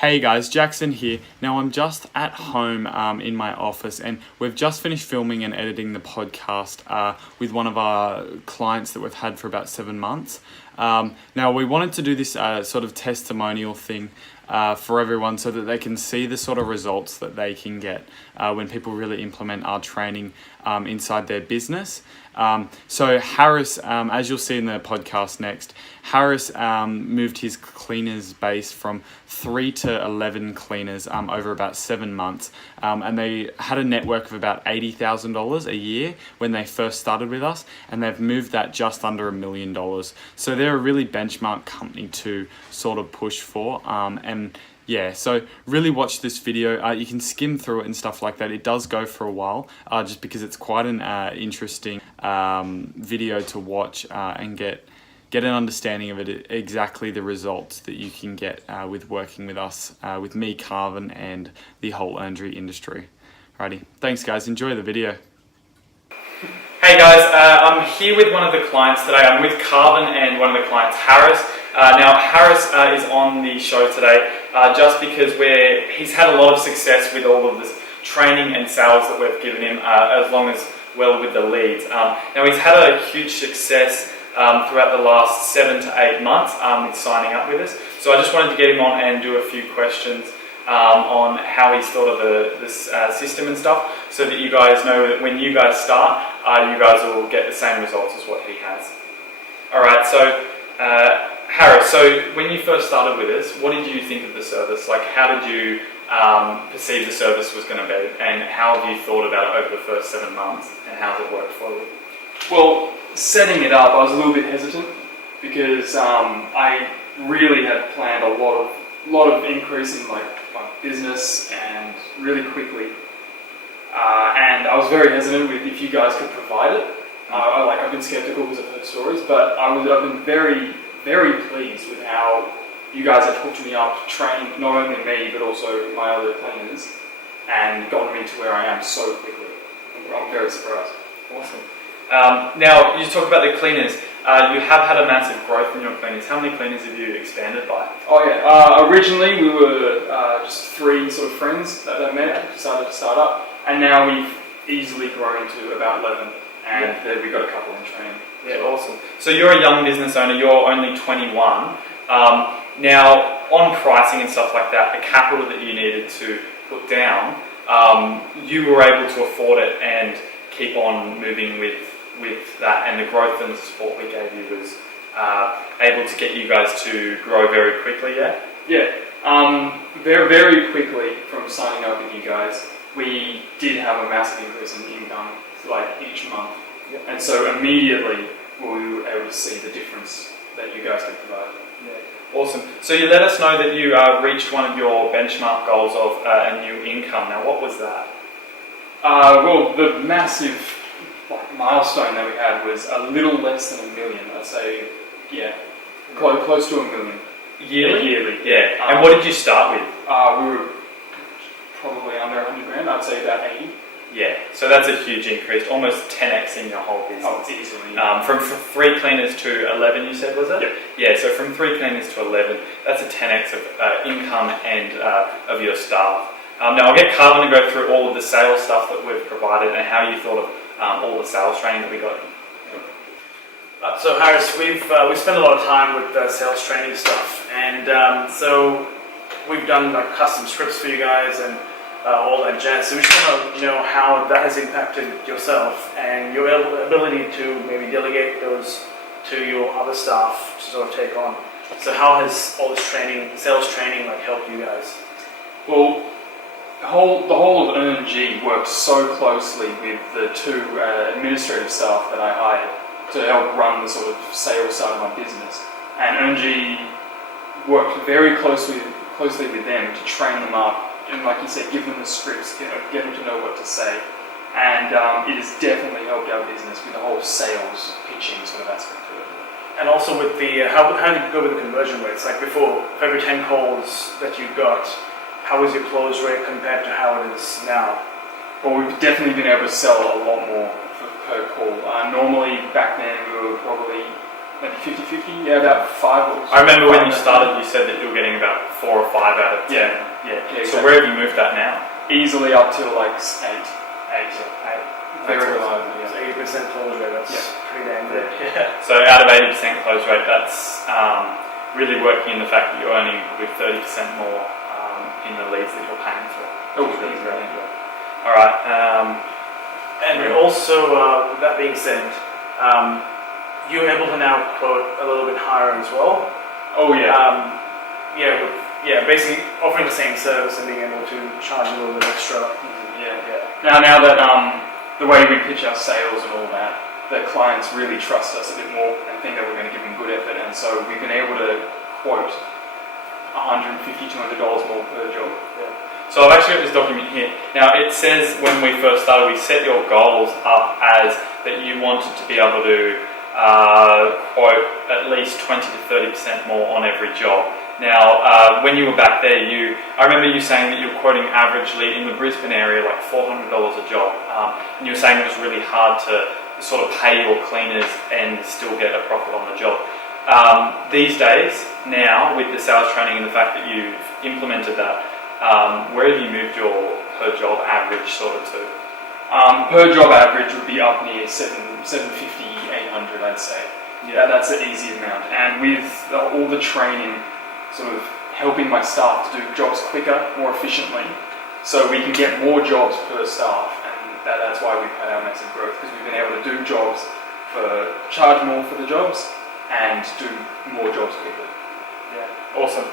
Hey guys, Jackson here. Now I'm just at home in my office and we've just finished filming and editing the podcast with one of our clients that we've had for about 7 months. Now we wanted to do this sort of testimonial thing for everyone so that they can see the sort of results that they can get when people really implement our training inside their business. So Harris, as you'll see in the podcast next, Harris moved his cleaners base from 3 to 11 cleaners over about 7 months, and they had a network of about $80,000 a year when they first started with us, and they've moved that just under $1 million. So they're a really benchmark company to sort of push for, and yeah, so really watch this video. You can skim through it and stuff like that. It does go for a while, just because it's quite an interesting video to watch and get an understanding of it, exactly the results that you can get with working with us, with me, Carvin, and the whole laundry industry. Alrighty, thanks guys, enjoy the video. Hey guys, I'm here with one of the clients today. I'm with Carvin and one of the clients, Harris. Now Harris is on the show today just because he's had a lot of success with all of this training and sales that we've given him, as well with the leads. Now he's had a huge success throughout the last 7 to 8 months with signing up with us. So I just wanted to get him on and do a few questions on how he's thought of this system and stuff, so that you guys know that when you guys start, you guys will get the same results as what he has. Alright, so Harris, so when you first started with us, what did you think of the service? Like, how did you perceive the service was going to be, and how have you thought about it over the first 7 months, and how has it worked for you? Well, setting it up, I was a little bit hesitant because I really had planned a lot of increase in my business and really quickly, and I was very hesitant with if you guys could provide it. I've been skeptical because I've heard stories, but I've been very, very pleased with how you guys have hooked me up to train not only me but also my other cleaners and gotten me to where I am so quickly. I'm very surprised. Awesome. Now, you talked about the cleaners. You have had a massive growth in your cleaners. How many cleaners have you expanded by? Oh yeah, originally we were just 3 sort of friends that I met, decided to start up, and now we've easily grown to about 11, and then we've got a couple in training. Yeah, awesome. So you're a young business owner, you're only 21. Now, on pricing and stuff like that, the capital that you needed to put down, you were able to afford it and keep on moving with that, and the growth and the support we gave you was able to get you guys to grow very quickly, yeah? Yeah, very, very quickly from signing up with you guys, we did have a massive increase in income, like each month. Yep. And so immediately we were able to see the difference that you guys could provide. Yeah. Awesome. So you let us know that you reached one of your benchmark goals of a new income. Now, what was that? Well, the massive milestone that we had was a little less than $1 million. I'd say, yeah, close to $1 million. Yearly? Yearly. Yeah. And what did you start with? We were probably under 100 grand. I'd say about 80. Yeah. So that's a huge increase, almost 10x in your whole business. Oh, easily. Yeah. From 3 cleaners to 11, you said, was it? Yep. Yeah. So from 3 cleaners to 11, that's a 10x of income and of your staff. Now I'll get Carvin to go through all of the sales stuff that we've provided and how you thought of all the sales training that we got. So Harris, we've spent a lot of time with the sales training stuff, and so we've done like custom scripts for you guys and all that jazz. So we just want to know how that has impacted yourself and your ability to maybe delegate those to your other staff to sort of take on. So how has all this training, sales training, like helped you guys? Well, the whole of EarnG worked so closely with the 2 administrative staff that I hired to help run the sort of sales side of my business. And EarnG worked very closely with them to train them up, and like you said, give them the scripts, get them to know what to say. And it has definitely helped our business with the whole sales pitching sort of aspect to it. And also with the, how did you go with the conversion rates? Like before, for every 10 calls that you got, how was your close rate compared to how it is now? Well, we've definitely been able to sell a lot more per call. Normally, back then, we were probably maybe 50-50. Yeah, about 5 or. I remember when you started, you said that you were getting about 4 or 5 out of 10. Yeah. So Exactly. where have you moved that now? Easily up to like 8. Very That's reliable. It's Yeah. 80% close rate. That's pretty damn good. Yeah. So out of 80% close rate, that's really working in the fact that you're earning with 30% more in the leads that you're paying for. Oh, Which is really yeah. good. All right. And also, with that being said, you're able to now quote a little bit higher as well. Oh yeah. Basically offering the same service and being able to charge a little bit extra. Now that the way we pitch our sales and all that, the clients really trust us a bit more and think that we're going to give them good effort, and so we've been able to quote $150, $200 more per job. So I've actually got this document here. Now it says when we first started, we set your goals up as that you wanted to be able to quote at least 20 to 30% more on every job. Now, when you were back there, I remember you saying that you were quoting averagely in the Brisbane area like $400 a job, and you were saying it was really hard to sort of pay your cleaners and still get a profit on the job. These days, now with the sales training and the fact that you've implemented that, where have you moved your per job average sort of to? Per job average would be up near 750, 800, I'd say. Yeah, that's an easy amount. And with all the training, sort of helping my staff to do jobs quicker, more efficiently, so we can get more jobs per staff, and that's why we've had our massive growth, because we've been able to do jobs charge more for the jobs and do more jobs quickly. Yeah, awesome.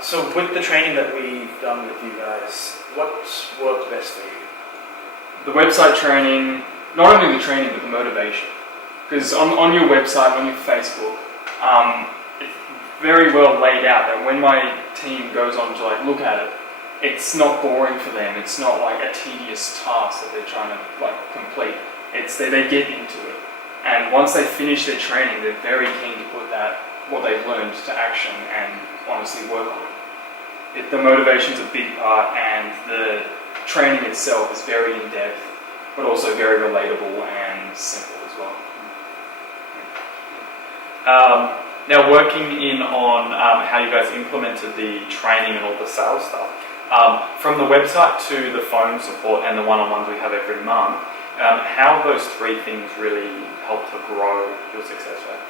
So with the training that we've done with you guys, what's worked best for you? The website training, not only the training, but the motivation. Because on your website, on your Facebook, it's very well laid out that when my team goes on to like look at it, it's not boring for them. It's not like a tedious task that they're trying to like complete. It's they get into it, and once they finish their training, they're very keen to put what they've learned to action and honestly work on it. The motivation's a big part, and the training itself is very in depth, but also very relatable and simple as well. Now working in on how you guys implemented the training and all the sales stuff, from the website to the phone support and the one-on-ones we have every month, how have those three things really helped to grow your success rate?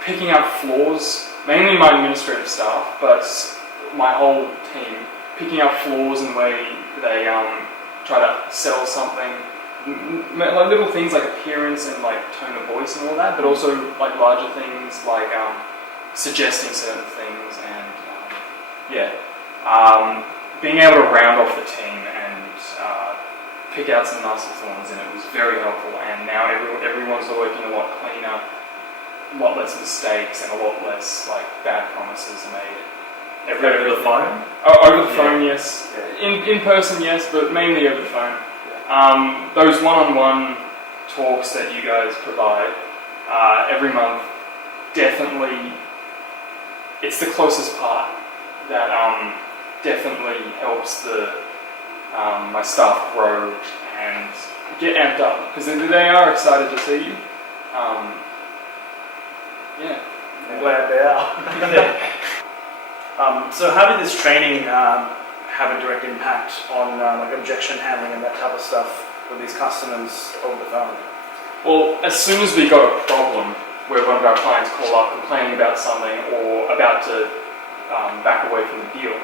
Picking up flaws, mainly my administrative staff, but my whole team, picking up flaws in the way they try to sell something, like little things like appearance and like tone of voice and all that, but also like larger things like suggesting certain things and being able to round off the team and pick out some nasty thorns, and it was very helpful. And now everyone's working a lot cleaner, a lot less mistakes, and a lot less like bad promises made. Over the phone? Oh, over the phone, yes. In person, yes, but mainly over the phone. Those one-on-one talks that you guys provide every month, definitely, it's the closest part that definitely helps my staff grow and get amped up, because they are excited to see you. I'm glad they are. So how did this training have a direct impact on like objection handling and that type of stuff with these customers over the phone? Well, as soon as we got a problem where one of our clients called up complaining about something or about to back away from the deal,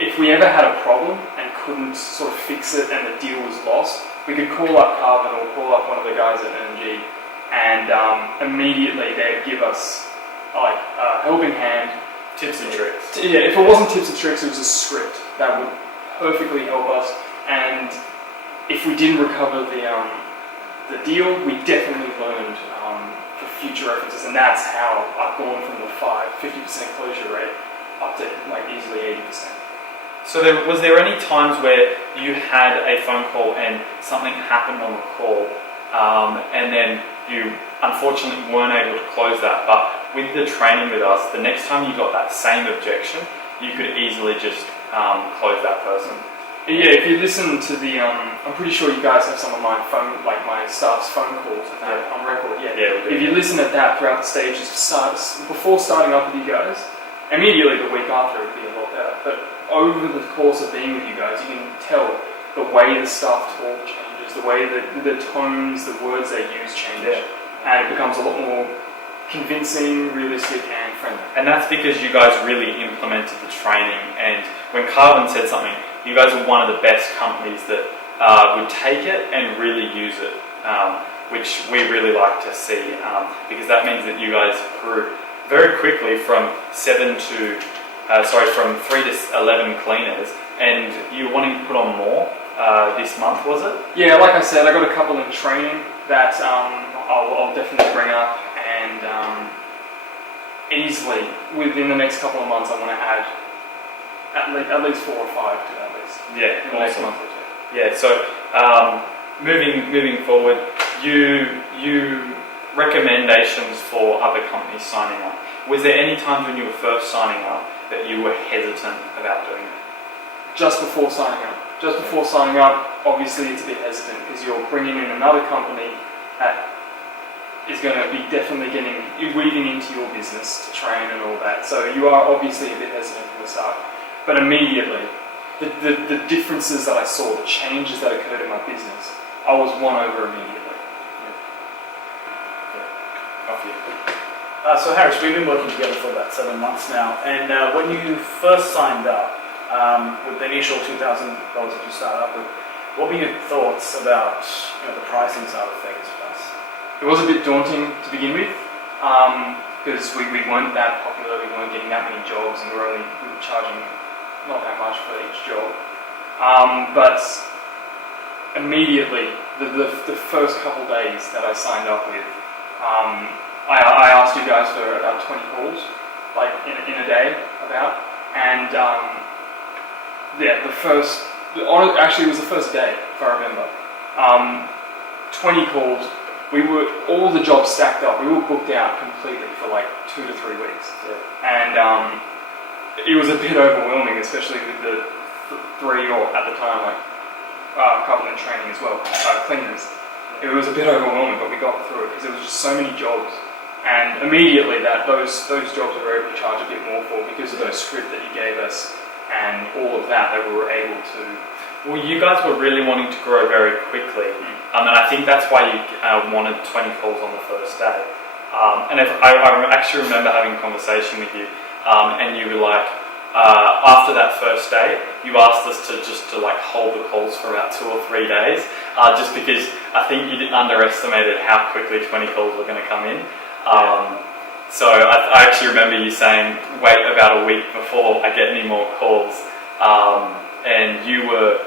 if we ever had a problem and couldn't sort of fix it and the deal was lost, we could call up Carbon or call up one of the guys at NG, and immediately they'd give us like a helping hand. Tips and tricks. Yeah, if it wasn't tips and tricks, it was a script that would perfectly help us. And if we didn't recover the deal, we definitely learned for future references, and that's how I've gone from the 50% closure rate up to like easily 80%. So was there any times where you had a phone call and something happened on the call, and then you unfortunately weren't able to close that, but with the training with us, the next time you got that same objection, you could easily just close that person? Yeah, if you listen to the, I'm pretty sure you guys have some of my phone, like my staff's phone calls and that on record. Yeah. Yeah, we do. If you listen at that throughout the stages, before starting up with you guys, immediately the week after it would be a lot better. But over the course of being with you guys, you can tell the way the staff talk changes, the way the tones, the words they use change, and it becomes a lot more convincing, realistic, and friendly. And that's because you guys really implemented the training. And when Carvin said something, you guys are one of the best companies that would take it and really use it, which we really like to see, because that means that you guys grew very quickly from 3 to 11 cleaners, and you're wanting to put on more this month, was it? Yeah, like I said, I got a couple in training that I'll definitely bring up, and easily within the next couple of months, I want to add at least 4 or 5 to that list. Yeah, in the next awesome. month or two. Yeah, so moving forward, you recommendations for other companies signing up. Was there any times when you were first signing up that you were hesitant about doing it? Just before signing up. Just before signing up, obviously it's a bit hesitant because you're bringing in another company that is going to be definitely weaving into your business to train and all that. So you are obviously a bit hesitant from the start. But immediately, the differences that I saw, the changes that occurred in my business, I was won over immediately. Off you. So Harris, we've been working together for about 7 months now, and when you first signed up, with the initial $2,000 that you started up with, what were your thoughts about the pricing side of things for us? It was a bit daunting to begin with, because we weren't that popular, we weren't getting that many jobs, and we were charging not that much for each job. But immediately, the first couple days that I signed up with, I asked you guys for about 20 calls, like in a day, about, and actually it was the first day, if I remember. 20 calls. All the jobs stacked up. We were booked out completely for like 2 to 3 weeks, and it was a bit overwhelming, especially with the 3 or at the time like a couple in training as well, cleaners. It was a bit overwhelming, but we got through it because there was just so many jobs, and immediately those jobs we were able to charge a bit more for because of those script that you gave us and all of that we were able to. Well, you guys were really wanting to grow very quickly, and I think that's why you wanted 20 calls on the first day. And I actually remember having a conversation with you, and you were like, after that first day, you asked us to hold the calls for about 2 or 3 days, just because I think you underestimated how quickly 20 calls were going to come in. So I actually remember you saying, wait about a week before I get any more calls, and you were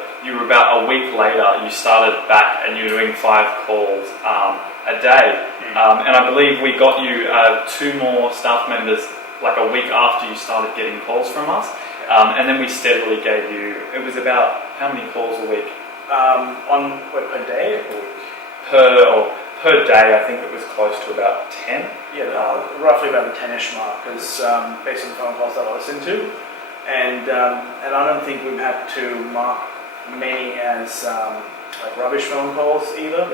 about a week later, you started back and you were doing 5 calls a day, and I believe we got you 2 more staff members like a week after you started getting calls from us, and then we steadily gave you, it was about how many calls a week? Per day or week? Per day, I think it was close to about 10. Yeah, roughly about the 10-ish mark, because based on the phone calls that I listened to, and I don't think we've had to mark many as like rubbish phone calls either.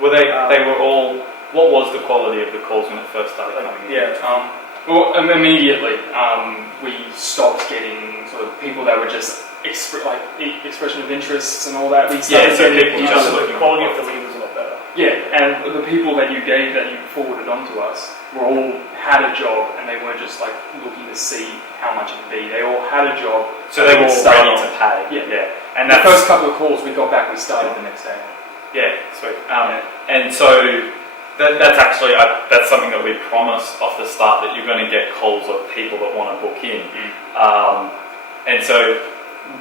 Well, they were all. What was the quality of the calls when it first started coming in? Yeah. Well, immediately we stopped getting sort of people that were just expression of interests and all that. We started getting just the quality of the lead was a lot better. Yeah, and the people that you forwarded on to us were all had a job, and they weren't just like looking to see how much it'd be. They all had a job, so they were all ready to pay. Yeah. And the first couple of calls we got back, we started the next day. Yeah, sweet. And so. That's actually that's something that we promised off the start, that you're going to get calls of people that want to book in. And so,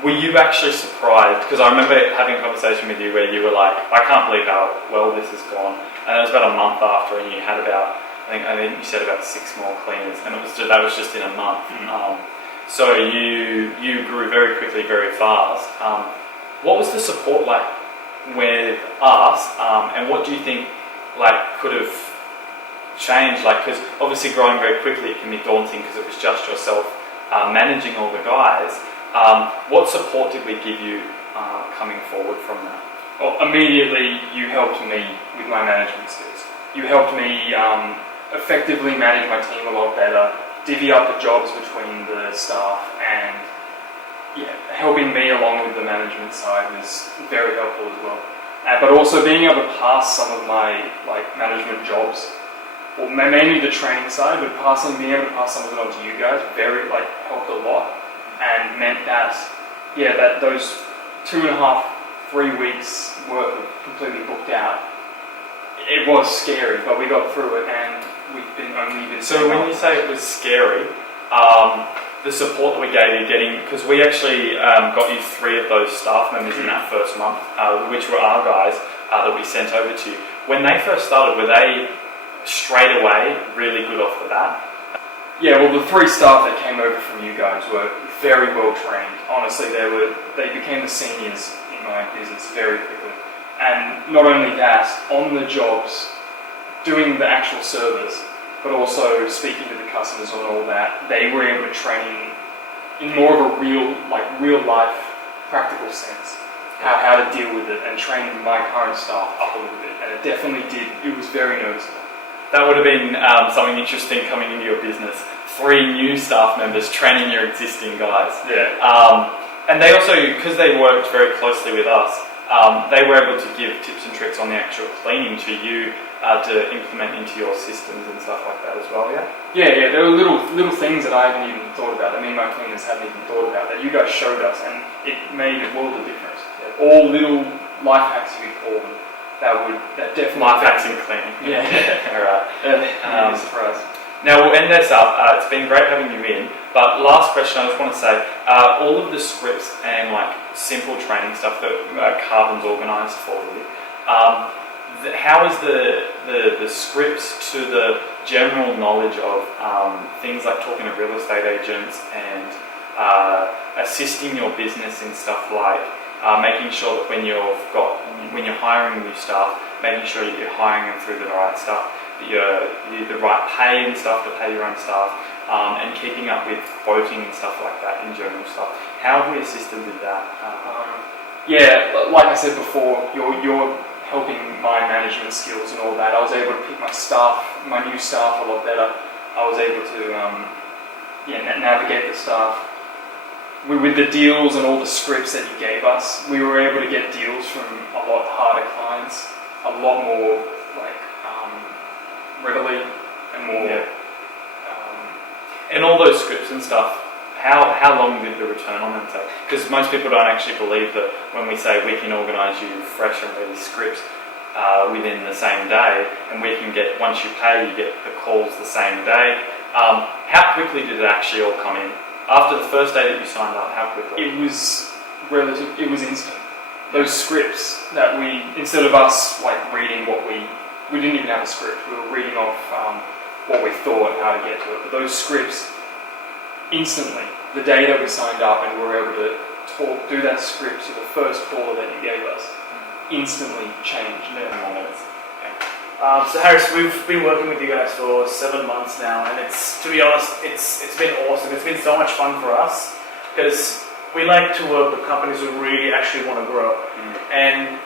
were you actually surprised? Because I remember having a conversation with you where you were like, "I can't believe how well this has gone." And it was about a month after, and you had about, I think you said about 6 more cleaners, and that was just in a month. So you grew very quickly, very fast. What was the support like with us, and what do you think? Could have changed, because obviously growing very quickly it can be daunting because it was just yourself managing all the guys. What support did we give you coming forward from that? Well, immediately you helped me with my management skills. You helped me effectively manage my team a lot better, divvy up the jobs between the staff, and helping me along with the management side was very helpful as well. But also being able to pass some of my management jobs, or mainly the training side, but being able to pass some of it on to you guys helped a lot, and meant that that those 2.5, 3 weeks worth of completely booked out. It was scary, but we got through it, and we've only been. So when you say it was scary, the support that we gave you, because we actually got you 3 of those staff members in that first month, which were our guys that we sent over to you. When they first started, were they straight away really good off the bat? Yeah, well, the 3 staff that came over from you guys were very well trained. Honestly, they became the seniors in my business very quickly. And not only that, on the jobs, doing the actual service, but also speaking to the customers and all that, they were able to train in more of a real life, practical sense, how to deal with it, and train my current staff up a little bit. And it definitely did. It was very noticeable. That would have been something interesting coming into your business. 3 new staff members training your existing guys. Yeah. And they also, because they worked very closely with us, they were able to give tips and tricks on the actual cleaning to you to implement into your systems and stuff like that as well, yeah? Yeah, there were little things that I haven't even thought about, that me and my cleaners haven't even thought about, that you guys showed us, and it made a world of difference. Yeah. All little life hacks, you could call them, that definitely... Life hacks in cleaning. Yeah. Alright. Surprise. Now we'll end this up. It's been great having you in, but last question I just want to say, all of the scripts and simple training stuff that Carbon's organised for you, how is the scripts to the general knowledge of things like talking to real estate agents and assisting your business in stuff like making sure that when you're hiring new staff, making sure that you're hiring them through the right stuff, that you're the right pay and stuff to pay your own staff, and keeping up with quoting and stuff like that in general stuff. How have we assisted with that? Like I said before, you're helping my management skills and all that. I was able to pick my new staff a lot better. I was able to navigate the staff. With the deals and all the scripts that you gave us, we were able to get deals from a lot harder clients, a lot more readily and more. Yeah. And all those scripts and stuff, how long did the return on them take? Because most people don't actually believe that when we say we can organise you fresh and ready scripts within the same day, and we can get, once you pay, you get the calls the same day. How quickly did it actually all come in? After the first day that you signed up, how quickly? It was instant. Those scripts that instead of us reading we didn't even have a script, we were reading off what we thought, how to get to it. But those scripts, instantly, the day that we signed up and we were able to do that script to the first caller that you gave us, instantly changed in 10 minutes. So Harris, we've been working with you guys for 7 months now, and to be honest, it's been awesome. It's been so much fun for us because we like to work with companies who really actually want to grow. And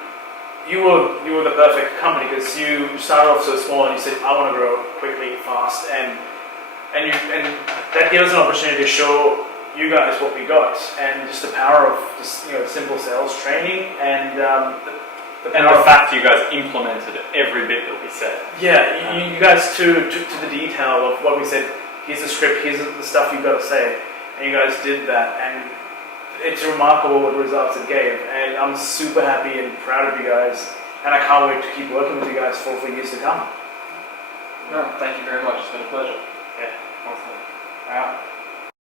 you were the perfect company because you started off so small and you said, I want to grow quickly, fast, and that gave us an opportunity to show you guys what we got, and just the power of just simple sales training and the fact you guys implemented every bit that we said. Yeah, you guys took to the detail of what we said. Here's the script, here's the stuff you've got to say, and you guys did that, and it's remarkable what results it gave, and I'm super happy and proud of you guys, and I can't wait to keep working with you guys for years to come. No, thank you very much. It's been a pleasure. Yeah, awesome. All right.